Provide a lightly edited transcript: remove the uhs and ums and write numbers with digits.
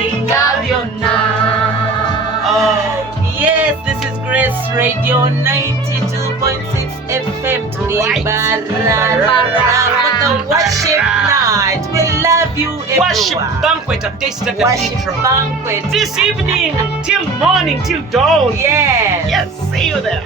Singa byonna. Yes, this is Grace Radio 92.6 FM to Mbarara for the worship night. We love you everyone. Worship banquet at Daystar Cathedral. Worship banquet. This evening till morning, till dawn. Yes. Yes, see you there.